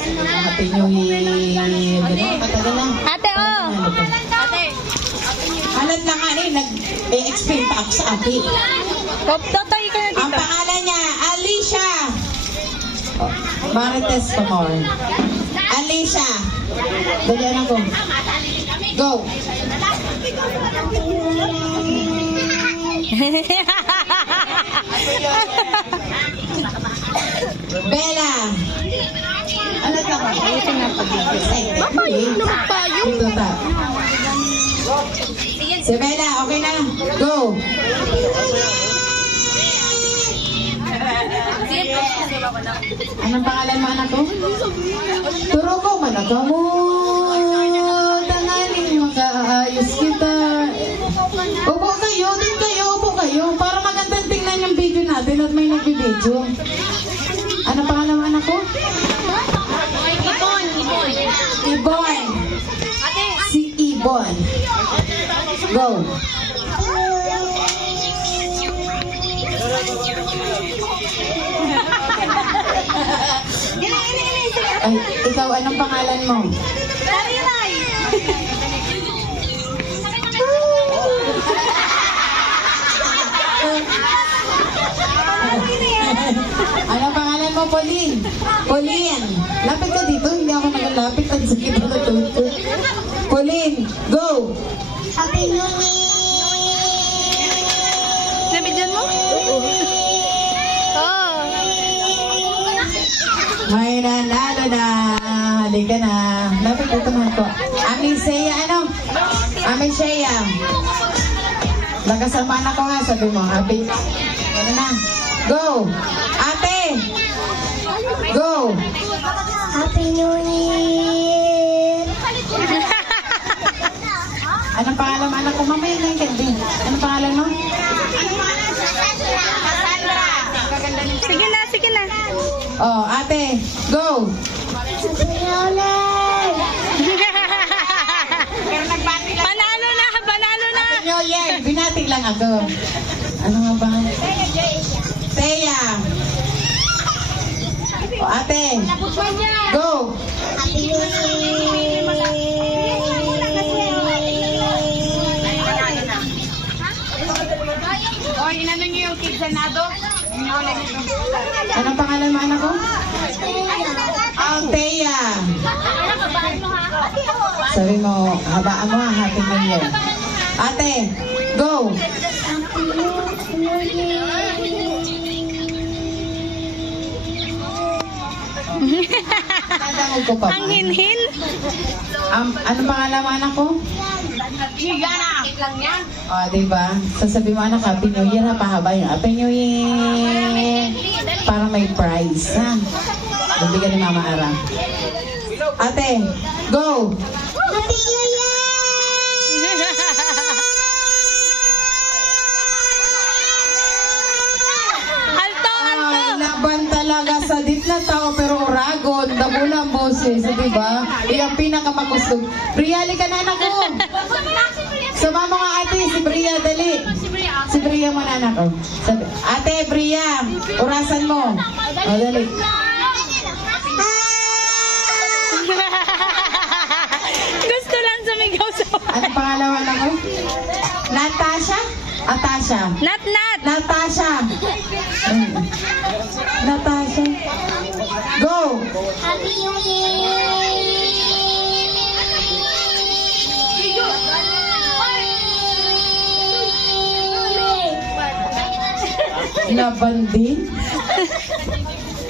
Happy New Year. Matagal na. Ate, oh. Halat na nga nag-explain pa ako sa akin. Totoy ka na dito. Ang pangalan niya, Alicia. Marites Pamor. Alicia. Dalian ako. Go. Bella. Ano ka ba? Ayusin na pag-ibig. Baka yun naman tayo. Ito ta. Si Bella, okay na? Go. Anong pangalan mo, anak ko? Turo ko, manaka mo. Tangaling makaayos kita. Upo kayo, din kayo, upo kayo. Para magandang tingnan yung video natin at may nagbibideo. Anong pangalan mo, anak ko? Ibon. Si Ibon. Go. Ay, ikaw, anong pangalan mo? Anong pangalan mo, Pauline? Pauline, lapit ka dito. Hindi ako nagalapit. Ang sakit na natuto. Pauline, go! Happy New Year! Nabidyan mo? Oo. May nanalo na. Halika na. Lapit ko naman ko. Amisea, ano? Amisea. Nakasamaan ako nga. Sabi mo, happy. Ano na? Go! Ate! Go! Happy New Year! Anong pangalan mo? Anak ko, mamaya na yung candy. Anong pangalan mo? Sige na, sige na. Oh, ate, go! Panalo na, panalo na. Happy New Year! Binatig lang ako. Ano nga ba? Teya! Oh, ate, go! Happy New Year! Inano niyo yung kid Senado? Anong pangalan mo, anak ko? Althea. Sabi mo, habaan mo ha, Happy New Year. Ate, go! Tatangog ko pa ba? Ang hinhin. Anong pangalan mo, anak ko? Gigana. Lang yan. O, diba? Sasabi mo, anak, Happy New Year, ha? Pahaba yung Happy New Year. Para may prize, ha? Bibigyan ni Mama Ara. Ate, go! Happy New Year! Alto, alto. Ay, laban talaga sa dit na tao pero uragon, damo ang boses, di ba? Yung pinakamakusog. Bria, ka na anak ko. Sama mo nga ate, si Bria, dali. Si Bria mo na anak ko. Ate, Bria, orasan mo. O, dali. Gusto lang sumigaw sa... Ano pangalawa anak ko? Natasha? Atasha. Nat, nat. Natasha. Natasha. Go! Happy New Year! Laban din.